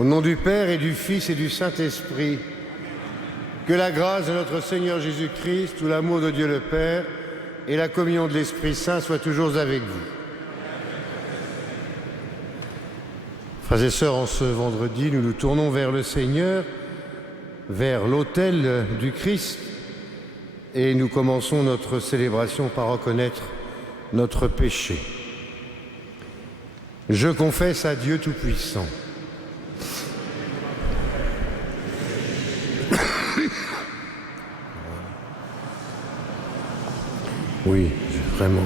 Au nom du Père et du Fils et du Saint-Esprit, que la grâce de notre Seigneur Jésus-Christ, tout l'amour de Dieu le Père et la communion de l'Esprit Saint soient toujours avec vous. Frères et sœurs, en ce vendredi, nous nous tournons vers le Seigneur, vers l'autel du Christ, et nous commençons notre célébration par reconnaître notre péché. Je confesse à Dieu Tout-Puissant. Oui, vraiment.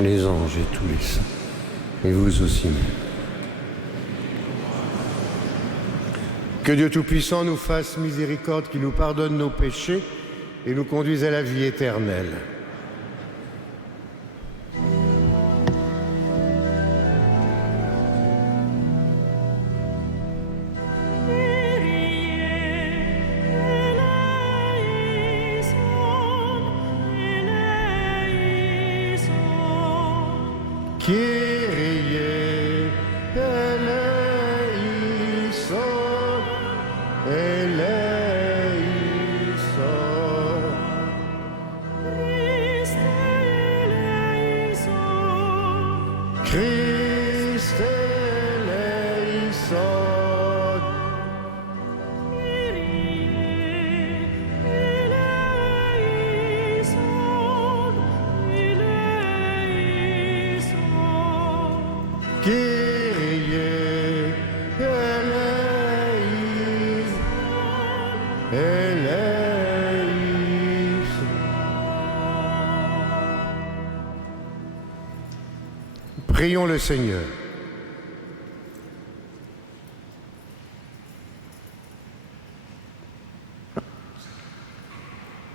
Les anges et tous les saints, et vous aussi. Que Dieu Tout-Puissant nous fasse miséricorde, qu'il nous pardonne nos péchés et nous conduise à la vie éternelle. Kyrie eleison, eleison. Christ eleison. Kyrie eleison. Prions le Seigneur.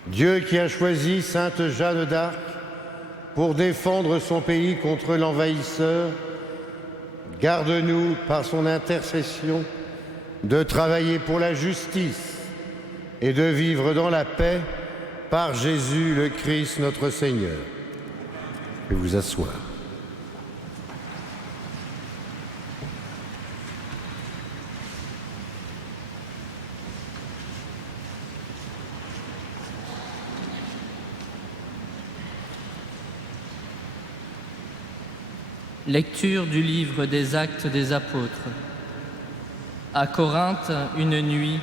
Dieu qui a choisi sainte Jeanne d'Arc pour défendre son pays contre l'envahisseur, garde-nous par son intercession de travailler pour la justice et de vivre dans la paix par Jésus le Christ notre Seigneur. Je vais vous asseoir. Lecture du livre des Actes des Apôtres. À Corinthe, une nuit,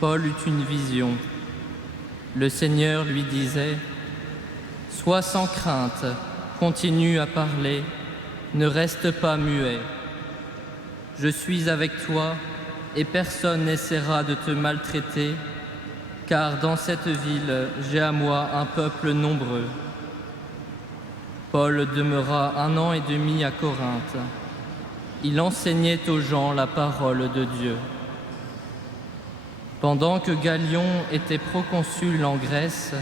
Paul eut une vision. Le Seigneur lui disait : « Sois sans crainte, continue à parler, ne reste pas muet. Je suis avec toi et personne n'essaiera de te maltraiter, car dans cette ville, j'ai à moi un peuple nombreux. » Paul demeura 1 an et demi à Corinthe. Il enseignait aux gens la parole de Dieu. Pendant que Galion était proconsul en Grèce,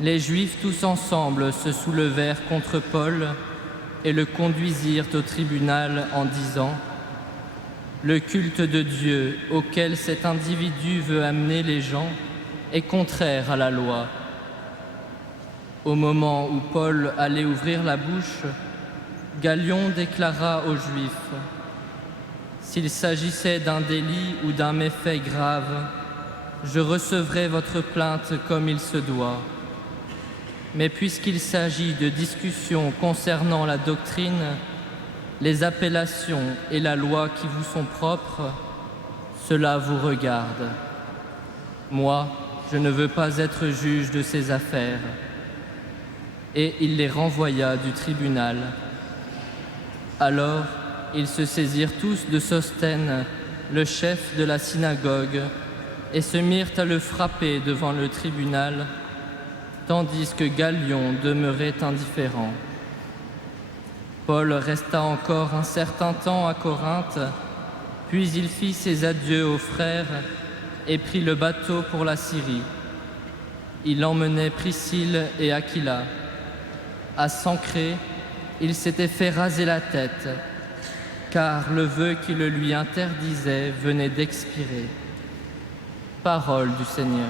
les Juifs tous ensemble se soulevèrent contre Paul et le conduisirent au tribunal en disant : « Le culte de Dieu auquel cet individu veut amener les gens est contraire à la loi. » Au moment où Paul allait ouvrir la bouche, Galion déclara aux Juifs : « S'il s'agissait d'un délit ou d'un méfait grave, je recevrai votre plainte comme il se doit. Mais puisqu'il s'agit de discussions concernant la doctrine, les appellations et la loi qui vous sont propres, cela vous regarde. Moi, je ne veux pas être juge de ces affaires. » Et il les renvoya du tribunal. Alors, ils se saisirent tous de Sosthène, le chef de la synagogue, et se mirent à le frapper devant le tribunal, tandis que Galion demeurait indifférent. Paul resta encore un certain temps à Corinthe, puis il fit ses adieux aux frères et prit le bateau pour la Syrie. Il emmenait Priscille et Aquila. À Sancré, il s'était fait raser la tête, car le vœu qui le lui interdisait venait d'expirer. Parole du Seigneur.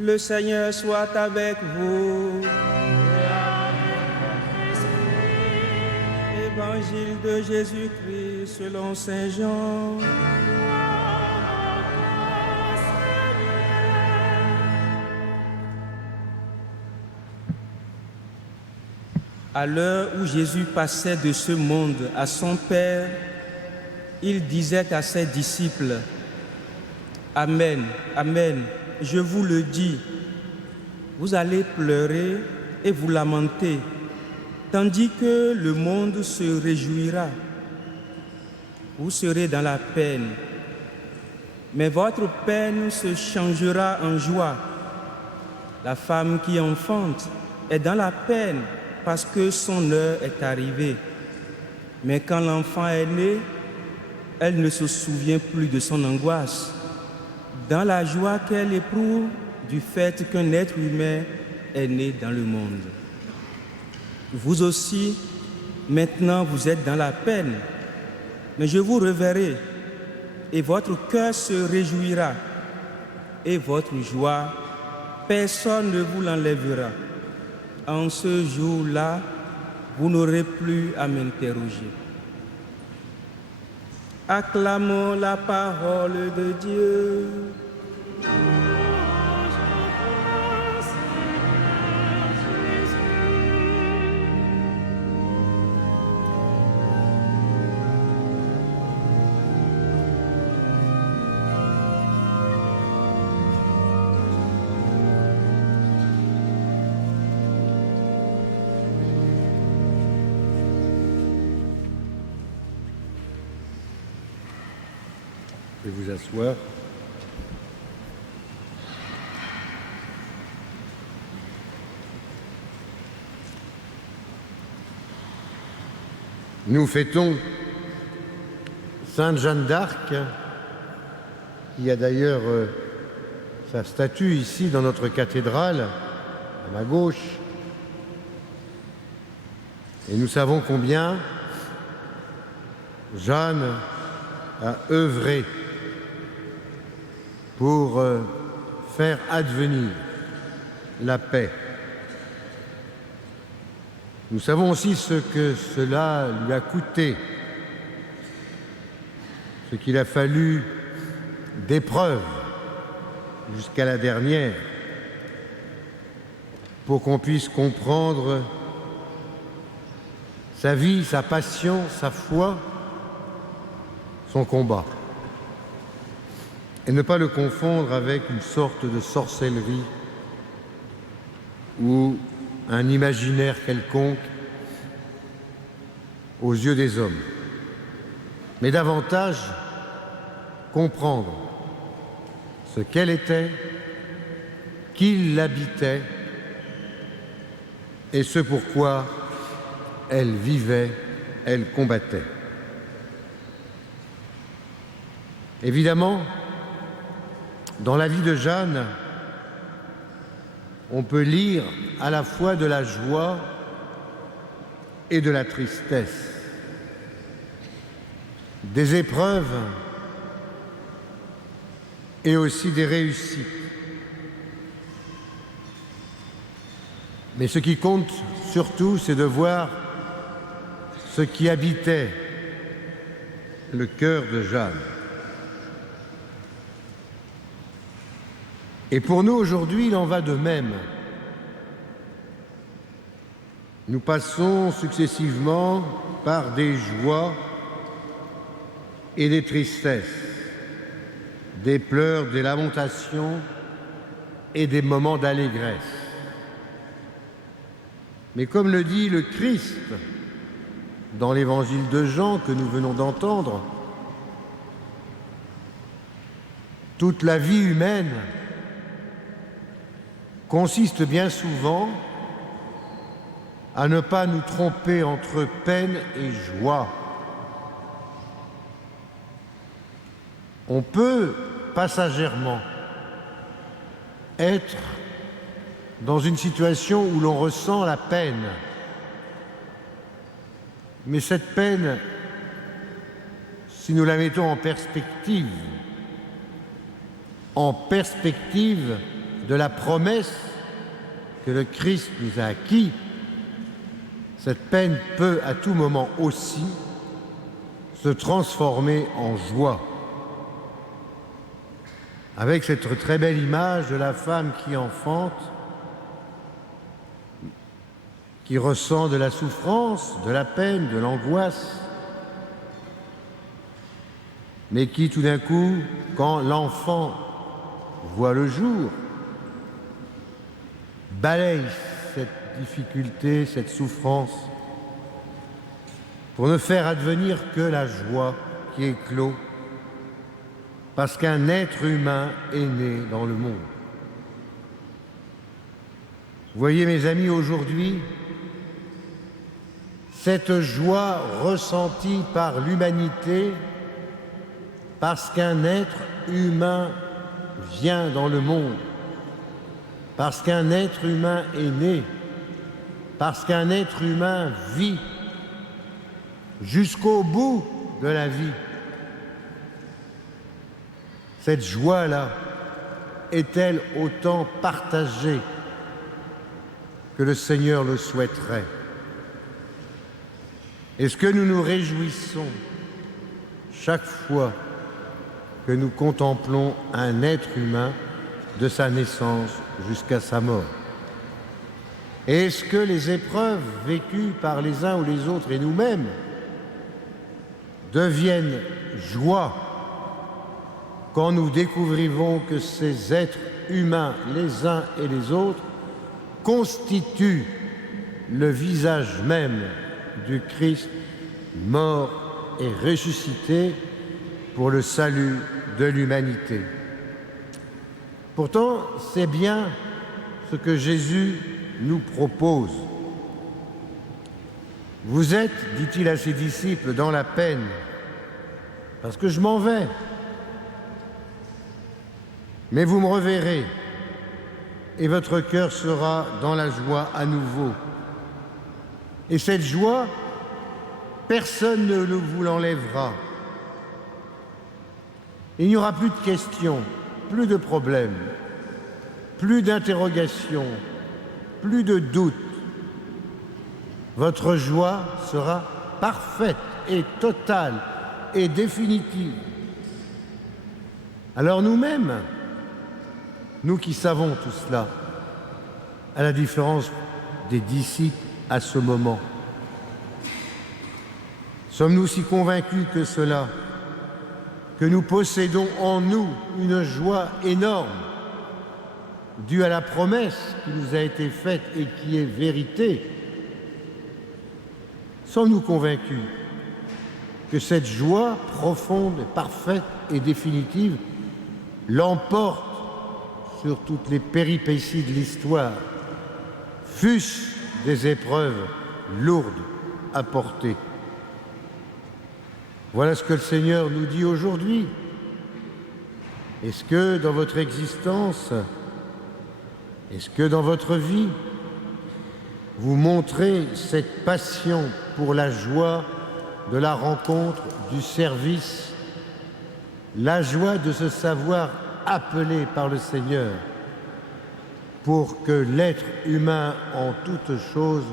Le Seigneur soit avec vous. Évangile de Jésus-Christ selon Saint Jean. À l'heure où Jésus passait de ce monde à son Père, il disait à ses disciples: Amen, Amen, je vous le dis, vous allez pleurer et vous lamenter, tandis que le monde se réjouira. Vous serez dans la peine, mais votre peine se changera en joie. La femme qui enfante est dans la peine parce que son heure est arrivée. Mais quand l'enfant est né, elle ne se souvient plus de son angoisse, dans la joie qu'elle éprouve du fait qu'un être humain est né dans le monde. Vous aussi, maintenant vous êtes dans la peine, mais je vous reverrai, et votre cœur se réjouira, et votre joie, personne ne vous l'enlèvera. En ce jour-là, vous n'aurez plus à m'interroger. Acclamons la parole de Dieu. Vous pouvez vous asseoir. Nous fêtons Sainte Jeanne d'Arc, qui a d'ailleurs sa statue ici dans notre cathédrale, à ma gauche. Et nous savons combien Jeanne a œuvré pour faire advenir la paix. Nous savons aussi ce que cela lui a coûté, ce qu'il a fallu d'épreuves jusqu'à la dernière pour qu'on puisse comprendre sa vie, sa passion, sa foi, son combat. Et ne pas le confondre avec une sorte de sorcellerie ou un imaginaire quelconque aux yeux des hommes, mais davantage comprendre ce qu'elle était, qui l'habitait et ce pourquoi elle vivait, elle combattait. Évidemment, dans la vie de Jeanne, on peut lire à la fois de la joie et de la tristesse, des épreuves et aussi des réussites. Mais ce qui compte surtout, c'est de voir ce qui habitait le cœur de Jeanne. Et pour nous, aujourd'hui, il en va de même. Nous passons successivement par des joies et des tristesses, des pleurs, des lamentations et des moments d'allégresse. Mais comme le dit le Christ dans l'évangile de Jean que nous venons d'entendre, toute la vie humaine consiste bien souvent à ne pas nous tromper entre peine et joie. On peut passagèrement être dans une situation où l'on ressent la peine, mais cette peine, si nous la mettons en perspective, de la promesse que le Christ nous a acquis, cette peine peut à tout moment aussi se transformer en joie. Avec cette très belle image de la femme qui enfante, qui ressent de la souffrance, de la peine, de l'angoisse, mais qui tout d'un coup, quand l'enfant voit le jour, balaye cette difficulté, cette souffrance, pour ne faire advenir que la joie qui éclot, parce qu'un être humain est né dans le monde. Vous voyez, mes amis, aujourd'hui, cette joie ressentie par l'humanité, parce qu'un être humain vient dans le monde, parce qu'un être humain est né, parce qu'un être humain vit jusqu'au bout de la vie. Cette joie-là est-elle autant partagée que le Seigneur le souhaiterait? Est-ce que nous nous réjouissons chaque fois que nous contemplons un être humain de sa naissance jusqu'à sa mort? Et est-ce que les épreuves vécues par les uns ou les autres et nous-mêmes deviennent joie quand nous découvrons que ces êtres humains, les uns et les autres, constituent le visage même du Christ mort et ressuscité pour le salut de l'humanité? Pourtant, c'est bien ce que Jésus nous propose. Vous êtes, dit-il à ses disciples, dans la peine, parce que je m'en vais. Mais vous me reverrez, et votre cœur sera dans la joie à nouveau. Et cette joie, personne ne vous l'enlèvera. Il n'y aura plus de questions, plus de problèmes, plus d'interrogations, plus de doutes. Votre joie sera parfaite et totale et définitive. Alors nous-mêmes, nous qui savons tout cela, à la différence des disciples à ce moment, sommes-nous si convaincus que cela, que nous possédons en nous une joie énorme, due à la promesse qui nous a été faite et qui est vérité? Sommes-nous convaincus que cette joie profonde, parfaite et définitive l'emporte sur toutes les péripéties de l'histoire, fût-ce des épreuves lourdes à porter? Voilà ce que le Seigneur nous dit aujourd'hui. Est-ce que dans votre existence, est-ce que dans votre vie, vous montrez cette passion pour la joie de la rencontre, du service, la joie de se savoir appelé par le Seigneur pour que l'être humain en toutes choses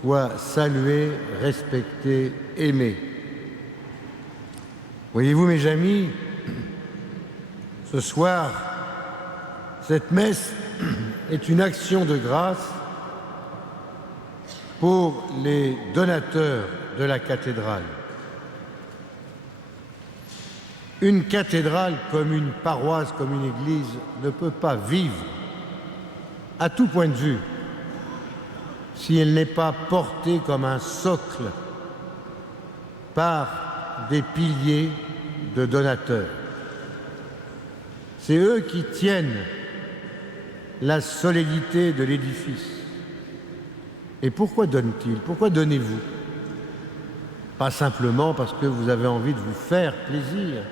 soit salué, respecté, aimé? Voyez-vous, mes amis, ce soir, cette messe est une action de grâce pour les donateurs de la cathédrale. Une cathédrale, comme une paroisse, comme une église, ne peut pas vivre, à tout point de vue, si elle n'est pas portée comme un socle par des piliers de donateurs. C'est eux qui tiennent la solidité de l'édifice. Et pourquoi donnent-ils? Pourquoi donnez-vous? Pas simplement parce que vous avez envie de vous faire plaisir,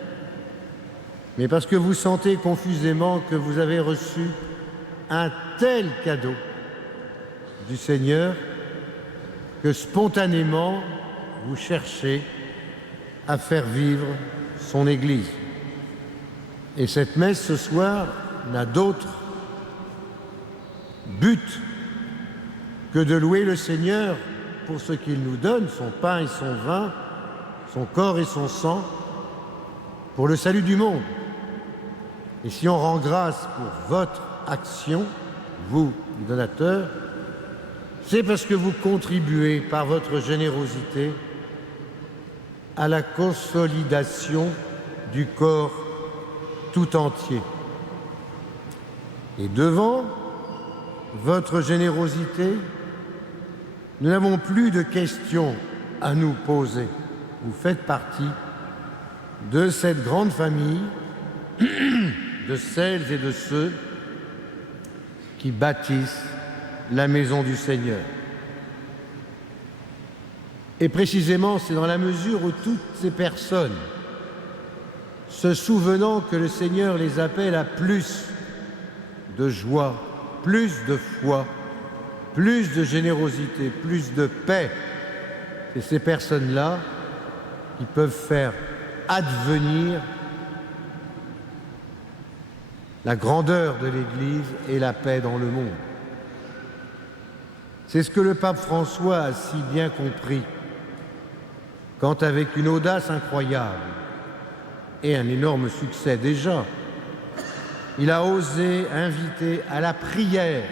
mais parce que vous sentez confusément que vous avez reçu un tel cadeau du Seigneur que spontanément vous cherchez à faire vivre son Église. Et cette messe ce soir n'a d'autre but que de louer le Seigneur pour ce qu'il nous donne, son pain et son vin, son corps et son sang, pour le salut du monde. Et si on rend grâce pour votre action, vous, les donateurs, c'est parce que vous contribuez par votre générosité à la consolidation du corps tout entier. Et devant votre générosité, nous n'avons plus de questions à nous poser. Vous faites partie de cette grande famille, de celles et de ceux qui bâtissent la maison du Seigneur. Et précisément, c'est dans la mesure où toutes ces personnes, se souvenant que le Seigneur les appelle à plus de joie, plus de foi, plus de générosité, plus de paix, c'est ces personnes-là qui peuvent faire advenir la grandeur de l'Église et la paix dans le monde. C'est ce que le pape François a si bien compris quand, avec une audace incroyable et un énorme succès déjà, il a osé inviter à la prière,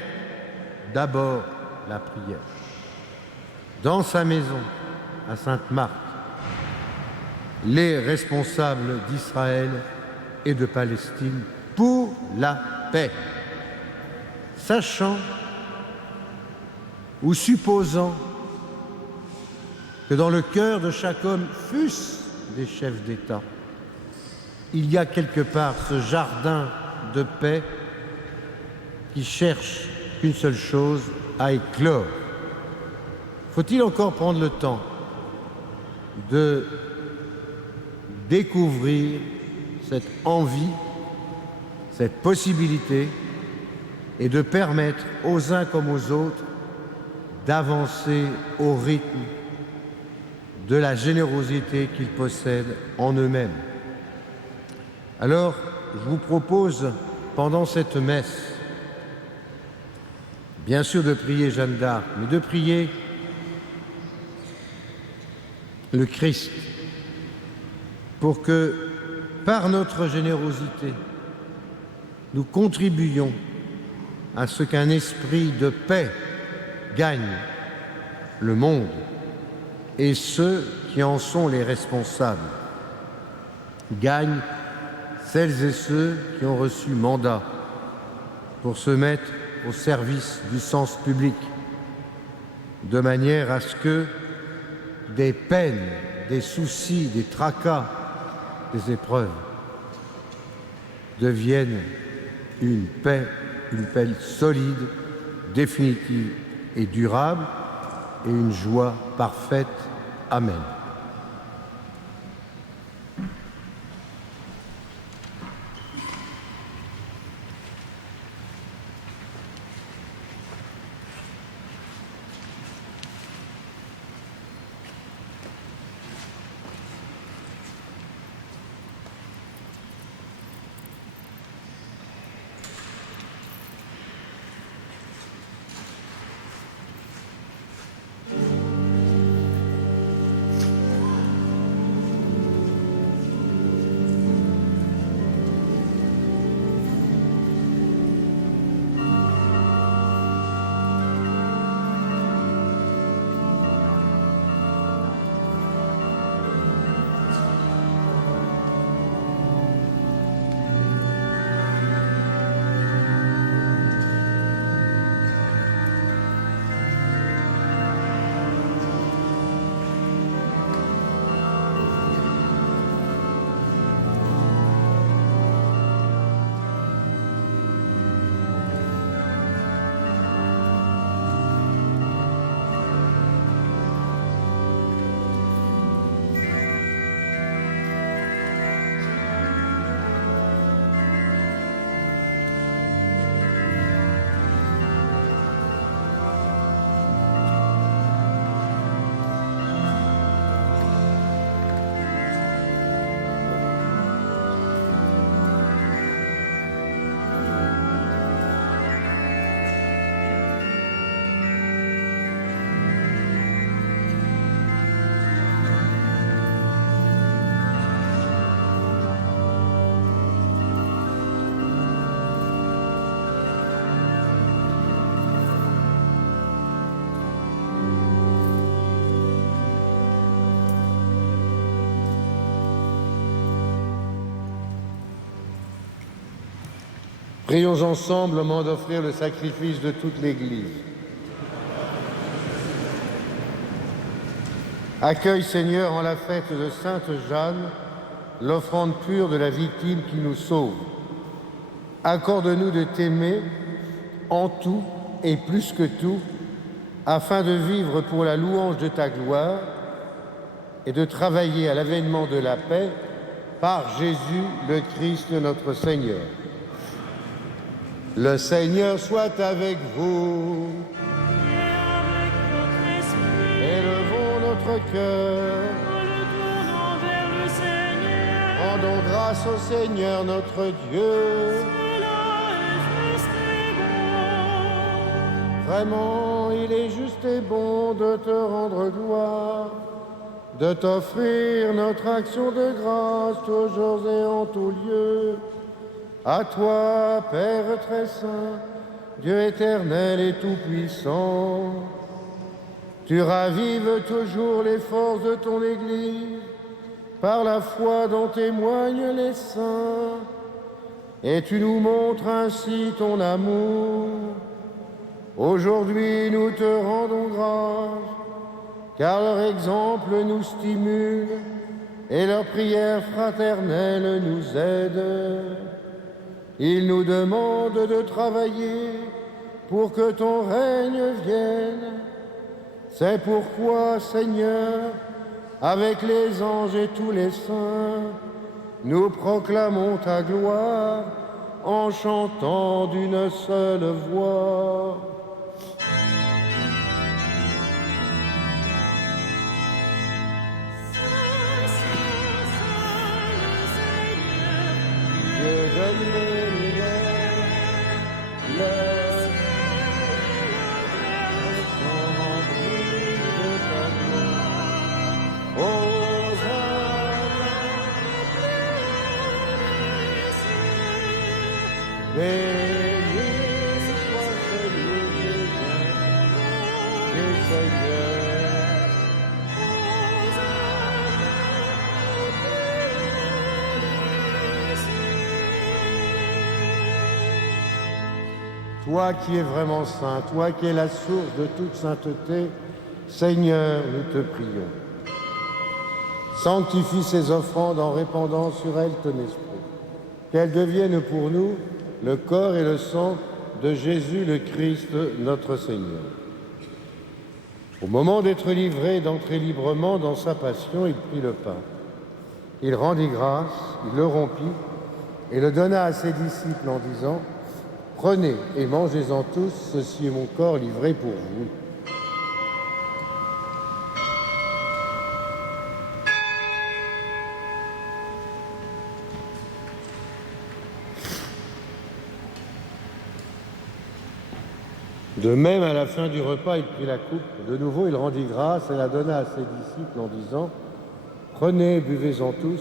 d'abord la prière, dans sa maison à Sainte-Marthe, les responsables d'Israël et de Palestine pour la paix, sachant ou supposant que dans le cœur de chaque homme, fût-ce des chefs d'État, il y a quelque part ce jardin de paix qui cherche qu'une seule chose, à éclore. Faut-il encore prendre le temps de découvrir cette envie, cette possibilité, et de permettre aux uns comme aux autres d'avancer au rythme de la générosité qu'ils possèdent en eux-mêmes. Alors, je vous propose, pendant cette messe, bien sûr de prier Jeanne d'Arc, mais de prier le Christ pour que, par notre générosité, nous contribuions à ce qu'un esprit de paix gagne le monde et ceux qui en sont les responsables gagnent celles et ceux qui ont reçu mandat pour se mettre au service du sens public, de manière à ce que des peines, des soucis, des tracas, des épreuves deviennent une paix solide, définitive et durable, et une joie parfaite. Amen. Prions ensemble au moment d'offrir le sacrifice de toute l'Église. Accueille, Seigneur, en la fête de Sainte Jeanne, l'offrande pure de la victime qui nous sauve. Accorde-nous de t'aimer en tout et plus que tout, afin de vivre pour la louange de ta gloire et de travailler à l'avènement de la paix par Jésus le Christ notre Seigneur. Le Seigneur soit avec vous. Élevons notre cœur. Rendons grâce au Seigneur notre Dieu. Vraiment, il est juste et bon de te rendre gloire, de t'offrir notre action de grâce tous jours et en tout lieu. À toi, Père très saint, Dieu éternel et tout-puissant, tu ravives toujours les forces de ton Église par la foi dont témoignent les saints, et tu nous montres ainsi ton amour. Aujourd'hui, nous te rendons grâce, car leur exemple nous stimule et leur prière fraternelle nous aide. Ils nous demandent de travailler pour que ton règne vienne. C'est pourquoi, Seigneur, avec les anges et tous les saints, nous proclamons ta gloire en chantant d'une seule voix. Dieu de l'univers, le ciel sont remplis de ta gloire. Hosanna, béni soit celui qui vient du Seigneur. Toi qui es vraiment saint, toi qui es la source de toute sainteté, Seigneur, nous te prions. Sanctifie ces offrandes en répandant sur elles ton esprit. Qu'elles deviennent pour nous le corps et le sang de Jésus le Christ, notre Seigneur. Au moment d'être livré, d'entrer librement dans sa passion, il prit le pain. Il rendit grâce, il le rompit et le donna à ses disciples en disant: prenez et mangez-en tous, ceci est mon corps livré pour vous. De même, à la fin du repas, il prit la coupe. De nouveau, il rendit grâce et la donna à ses disciples en disant: prenez et buvez-en tous,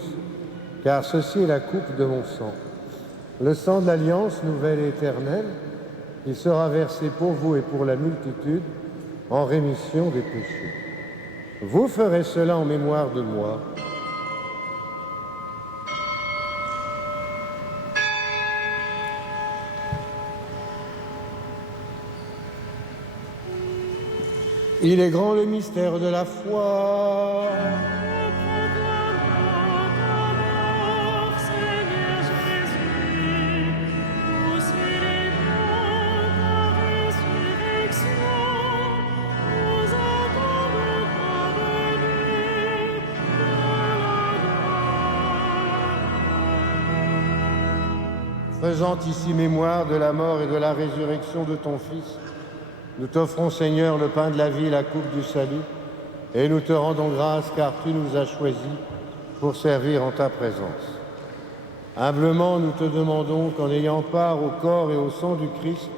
car ceci est la coupe de mon sang. Le sang de l'Alliance nouvelle et éternelle, il sera versé pour vous et pour la multitude en rémission des péchés. Vous ferez cela en mémoire de moi. Il est grand le mystère de la foi. Faisant ici mémoire de la mort et de la résurrection de ton Fils, nous t'offrons, Seigneur, le pain de la vie, la coupe du salut, et nous te rendons grâce car tu nous as choisis pour servir en ta présence. Humblement, nous te demandons qu'en ayant part au corps et au sang du Christ,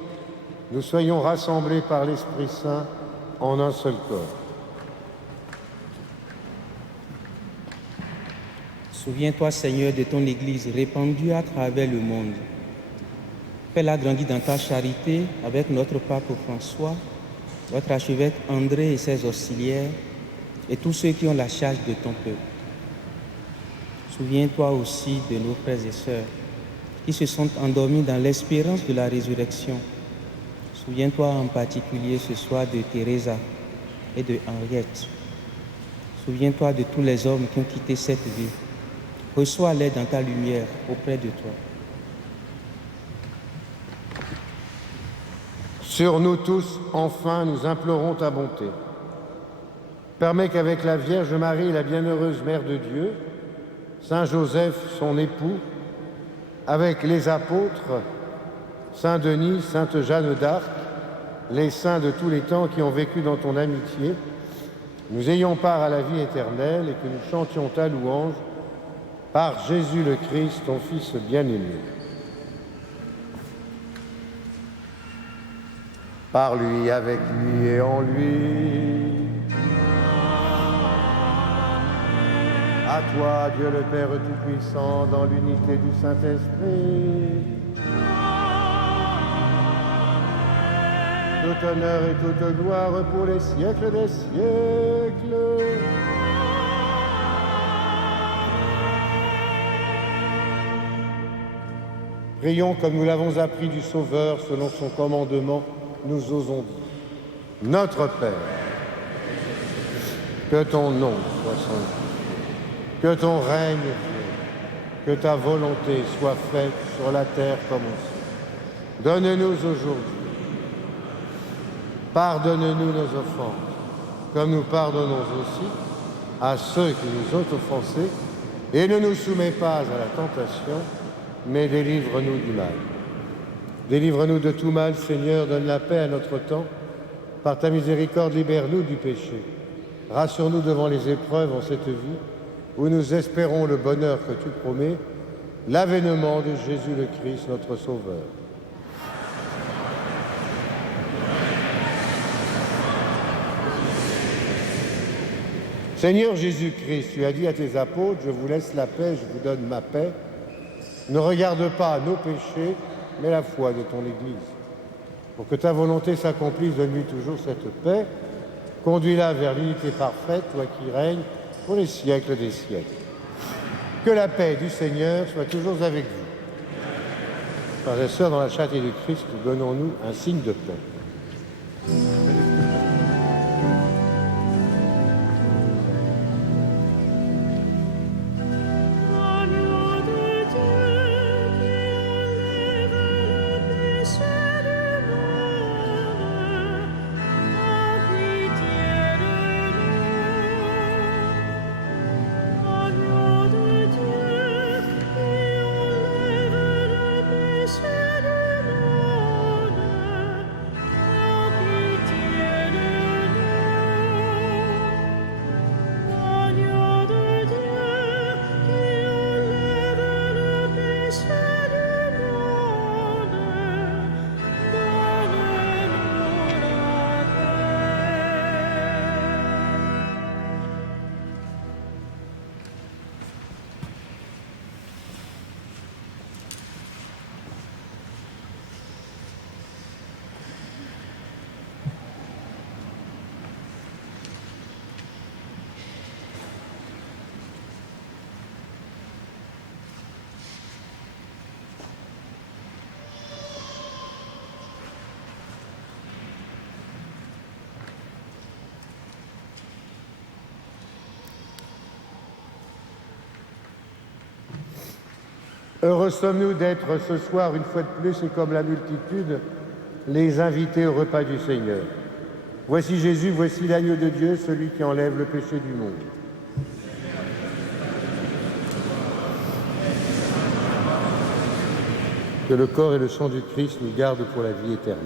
nous soyons rassemblés par l'Esprit Saint en un seul corps. Souviens-toi, Seigneur, de ton Église répandue à travers le monde. Fais-la grandir dans ta charité avec notre pape François, votre archevêque André et ses auxiliaires, et tous ceux qui ont la charge de ton peuple. Souviens-toi aussi de nos frères et sœurs qui se sont endormis dans l'espérance de la résurrection. Souviens-toi en particulier ce soir de Teresa et de Henriette. Souviens-toi de tous les hommes qui ont quitté cette vie. Reçois-les dans ta lumière auprès de toi. Sur nous tous, enfin, nous implorons ta bonté. Permets qu'avec la Vierge Marie, la bienheureuse Mère de Dieu, Saint Joseph, son époux, avec les apôtres, Saint Denis, Sainte Jeanne d'Arc, les saints de tous les temps qui ont vécu dans ton amitié, nous ayons part à la vie éternelle et que nous chantions ta louange par Jésus le Christ, ton Fils bien-aimé. Par lui, avec lui et en lui. À toi, Dieu le Père Tout-Puissant, dans l'unité du Saint-Esprit. Tout honneur et toute gloire pour les siècles des siècles. Prions comme nous l'avons appris du Sauveur selon son commandement, nous osons dire. Notre Père, que ton nom soit sanctifié, que ton règne vienne, que ta volonté soit faite sur la terre comme au ciel. Donne-nous aujourd'hui. Pardonne-nous nos offenses, comme nous pardonnons aussi à ceux qui nous ont offensés, et ne nous soumets pas à la tentation, mais délivre-nous du mal. Délivre-nous de tout mal, Seigneur, donne la paix à notre temps. Par ta miséricorde, libère-nous du péché. Rassure-nous devant les épreuves en cette vie, où nous espérons le bonheur que tu promets, l'avènement de Jésus le Christ, notre Sauveur. Seigneur Jésus-Christ, tu as dit à tes apôtres, je vous laisse la paix, je vous donne ma paix. Ne regarde pas nos péchés, mais la foi de ton Église. Pour que ta volonté s'accomplisse, donne-lui toujours cette paix. Conduis-la vers l'unité parfaite, toi qui règnes pour les siècles des siècles. Que la paix du Seigneur soit toujours avec vous. Frères et sœurs, dans la charité du Christ, donnons-nous un signe de paix. Heureux sommes-nous d'être ce soir, une fois de plus, et comme la multitude, les invités au repas du Seigneur. Voici Jésus, voici l'agneau de Dieu, celui qui enlève le péché du monde. Que le corps et le sang du Christ nous gardent pour la vie éternelle.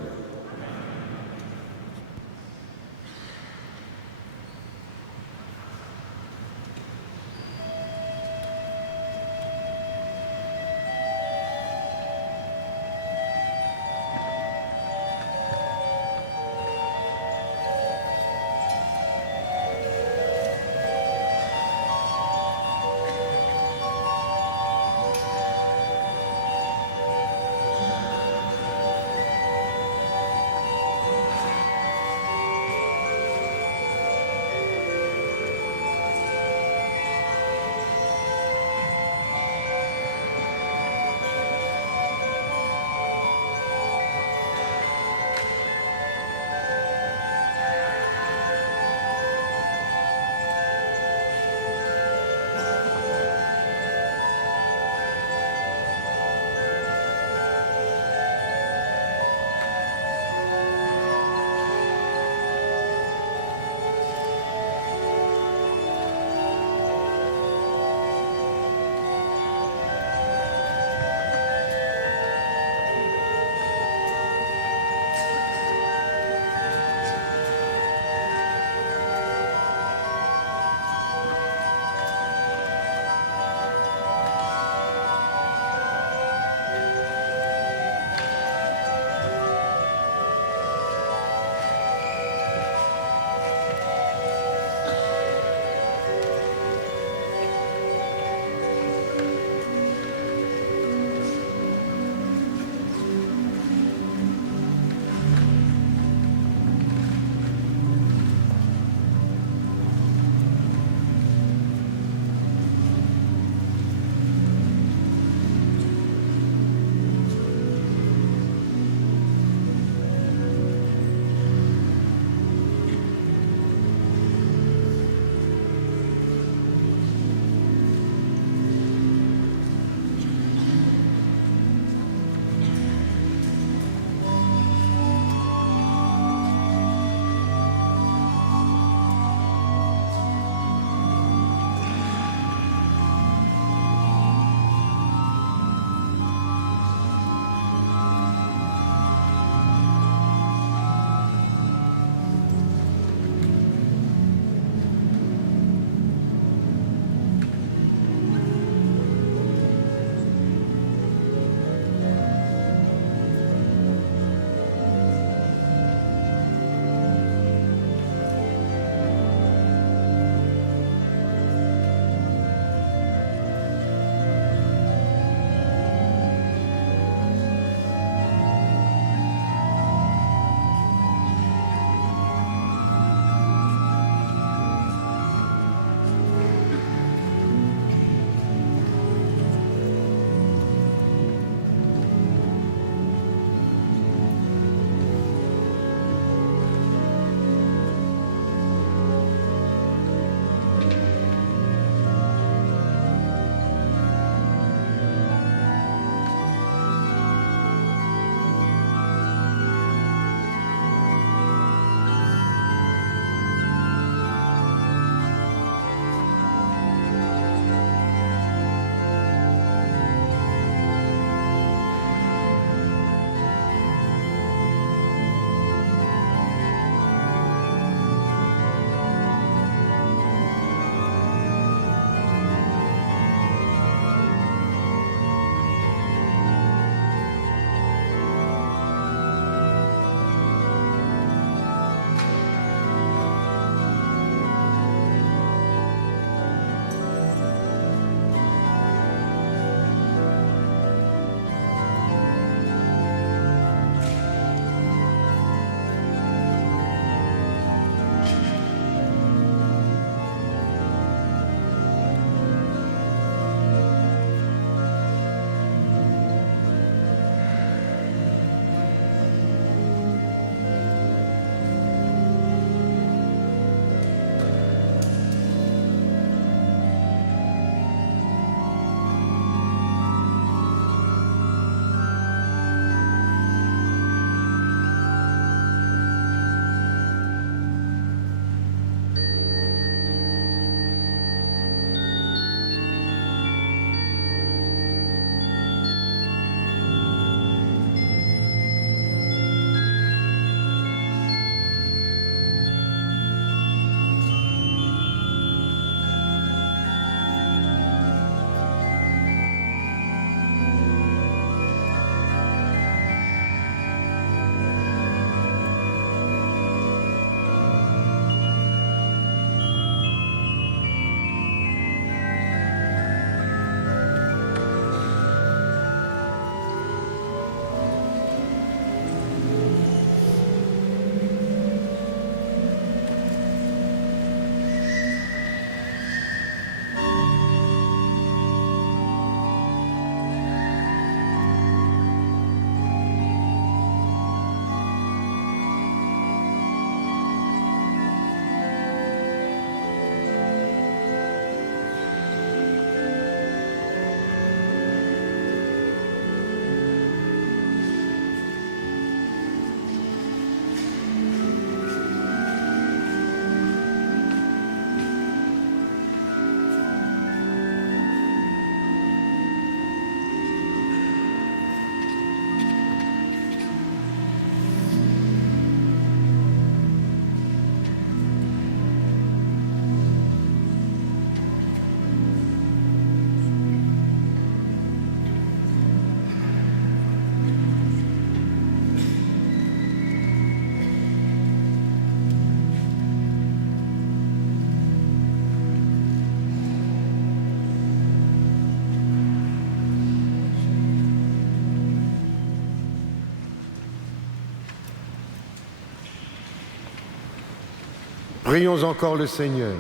Prions encore le Seigneur.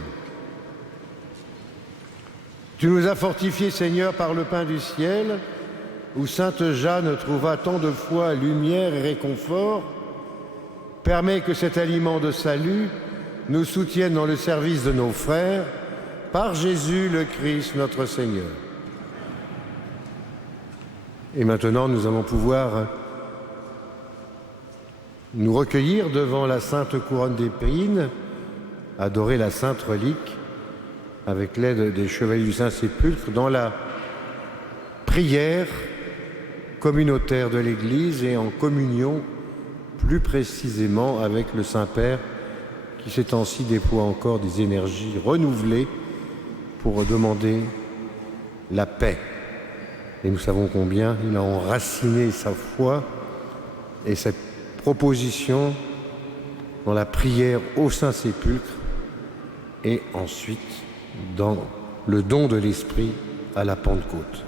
Tu nous as fortifiés, Seigneur, par le pain du ciel, où sainte Jeanne trouva tant de foi, lumière et réconfort. Permets que cet aliment de salut nous soutienne dans le service de nos frères, par Jésus le Christ, notre Seigneur. Et maintenant, nous allons pouvoir nous recueillir devant la sainte couronne d'épines, adorer la sainte relique avec l'aide des chevaliers du Saint-Sépulcre dans la prière communautaire de l'Église et en communion plus précisément avec le Saint-Père qui ces temps-ci déploie encore des énergies renouvelées pour demander la paix. Et nous savons combien il a enraciné sa foi et cette proposition dans la prière au Saint-Sépulcre et ensuite dans le don de l'Esprit à la Pentecôte.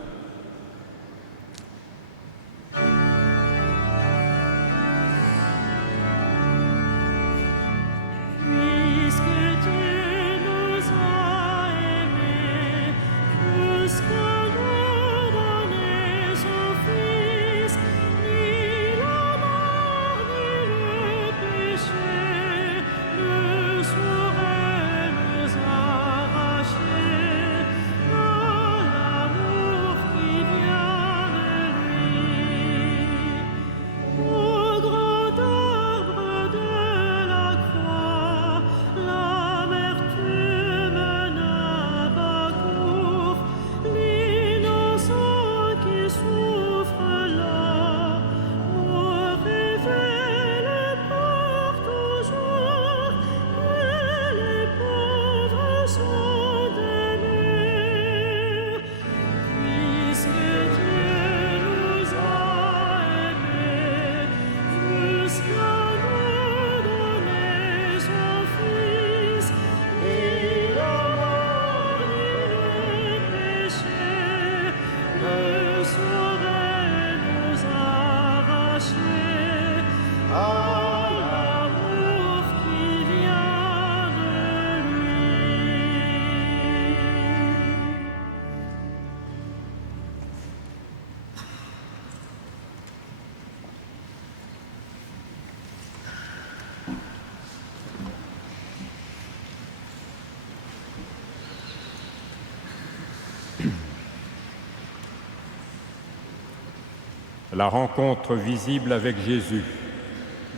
La rencontre visible avec Jésus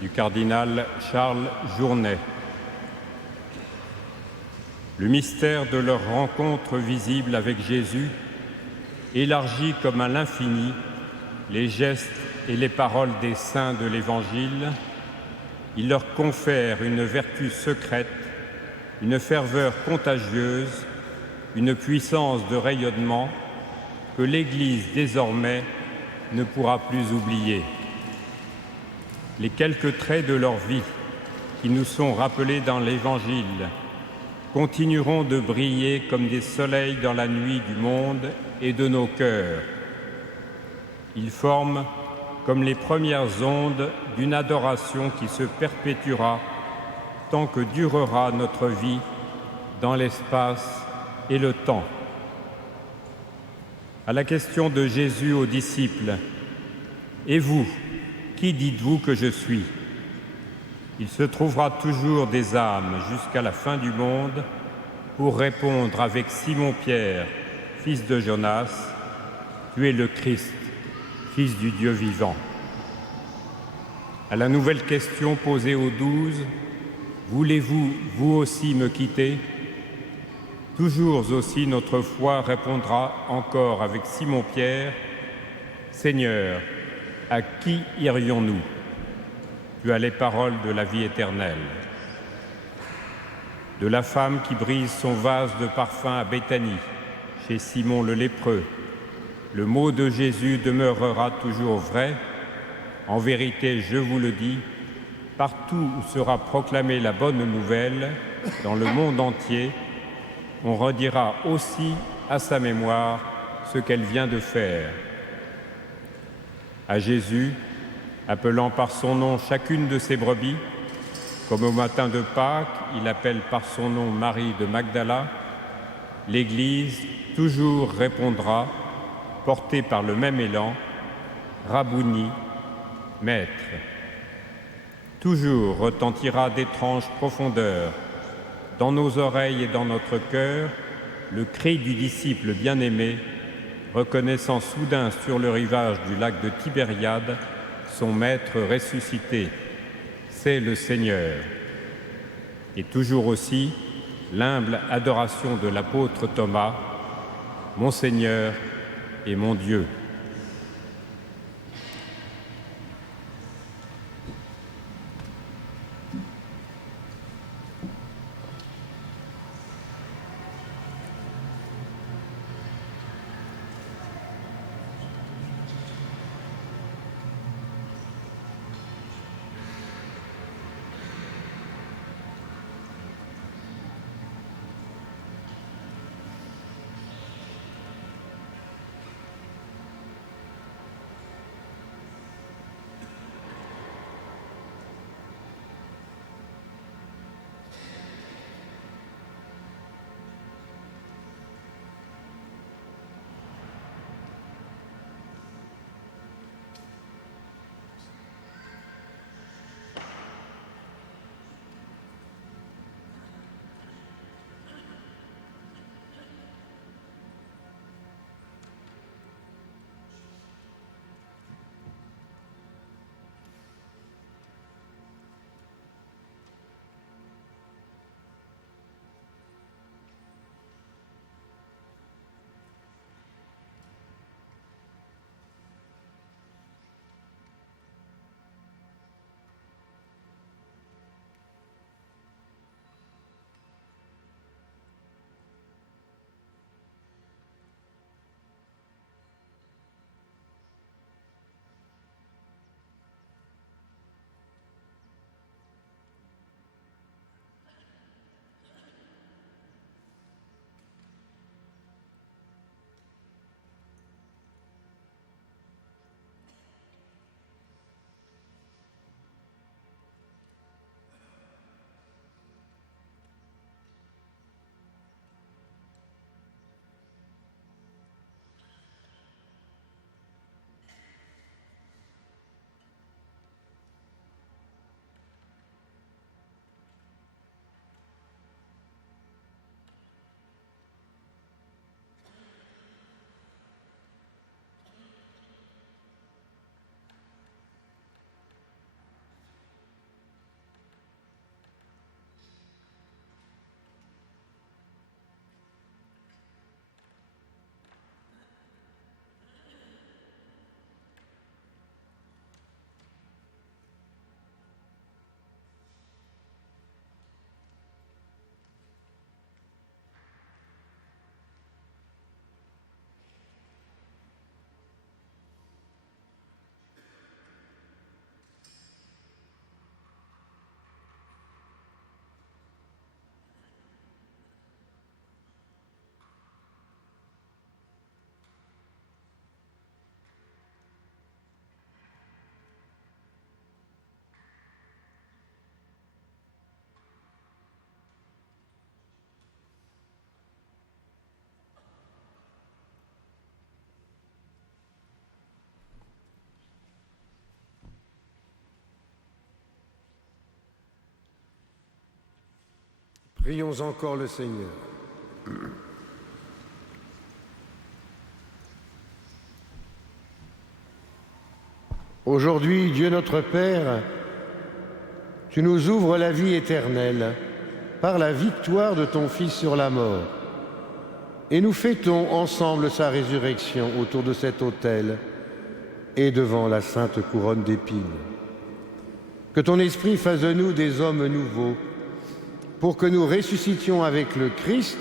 du cardinal Charles Journet. Le mystère de leur rencontre visible avec Jésus élargit comme à l'infini les gestes et les paroles des saints de l'Évangile. Il leur confère une vertu secrète, une ferveur contagieuse, une puissance de rayonnement que l'Église désormais ne pourra plus oublier. Les quelques traits de leur vie qui nous sont rappelés dans l'Évangile continueront de briller comme des soleils dans la nuit du monde et de nos cœurs. Ils forment comme les premières ondes d'une adoration qui se perpétuera tant que durera notre vie dans l'espace et le temps. À la question de Jésus aux disciples, « Et vous, qui dites-vous que je suis ?» Il se trouvera toujours des âmes jusqu'à la fin du monde pour répondre avec Simon-Pierre, fils de Jonas, « Tu es le Christ, fils du Dieu vivant. » À la nouvelle question posée aux 12, « Voulez-vous, vous aussi, me quitter ?» Toujours aussi notre foi répondra encore avec Simon-Pierre, « Seigneur, à qui irions-nous ? Tu as les paroles de la vie éternelle. » De la femme qui brise son vase de parfum à Béthanie, chez Simon le lépreux, le mot de Jésus demeurera toujours vrai. En vérité, je vous le dis, partout où sera proclamée la bonne nouvelle, dans le monde entier, on redira aussi à sa mémoire ce qu'elle vient de faire. À Jésus, appelant par son nom chacune de ses brebis, Comme au matin de Pâques, il appelle par son nom Marie de Magdala, l'Église toujours répondra, portée par le même élan, Rabouni, Maître. Toujours retentira d'étranges profondeurs, dans nos oreilles et dans notre cœur, le cri du disciple bien-aimé, reconnaissant soudain sur le rivage du lac de Tibériade son Maître ressuscité. C'est le Seigneur. Et toujours aussi, l'humble adoration de l'apôtre Thomas, mon Seigneur et mon Dieu. Prions encore le Seigneur. Aujourd'hui, Dieu notre Père, tu nous ouvres la vie éternelle par la victoire de ton Fils sur la mort. Et nous fêtons ensemble sa résurrection autour de cet autel et devant la sainte couronne d'épines. Que ton Esprit fasse de nous des hommes nouveaux, pour que nous ressuscitions avec le Christ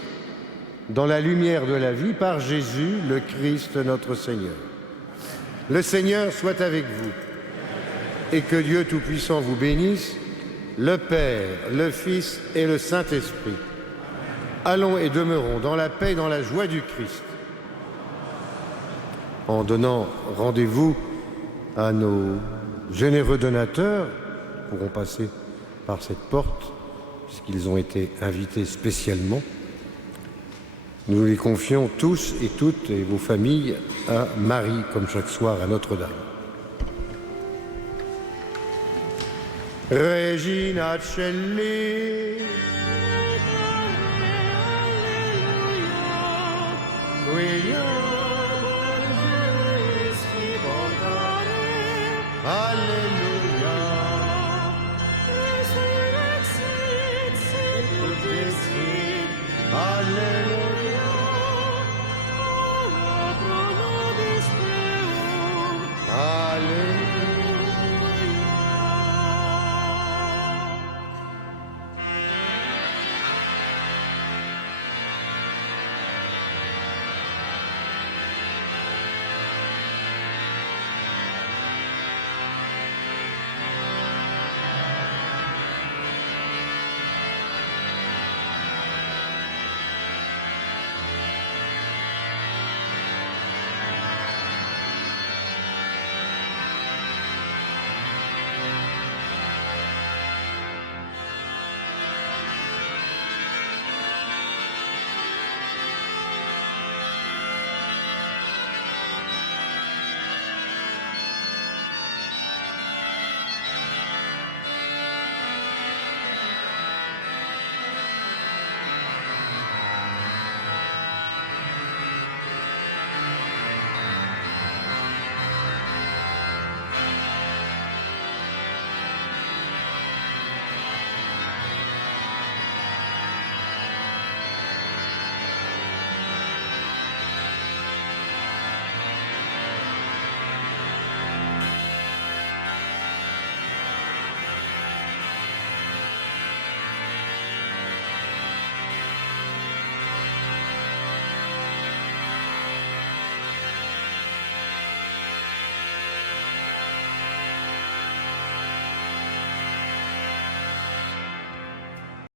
dans la lumière de la vie par Jésus, le Christ notre Seigneur. Le Seigneur soit avec vous et que Dieu Tout-Puissant vous bénisse, le Père, le Fils et le Saint-Esprit. Allons et demeurons dans la paix et dans la joie du Christ. En donnant rendez-vous à nos généreux donateurs, qui pourront passer par cette porte, puisqu'ils ont été invités spécialement. Nous les confions tous et toutes, et vos familles, à Marie, comme chaque soir à Notre-Dame. Regina Celli, Alleluia,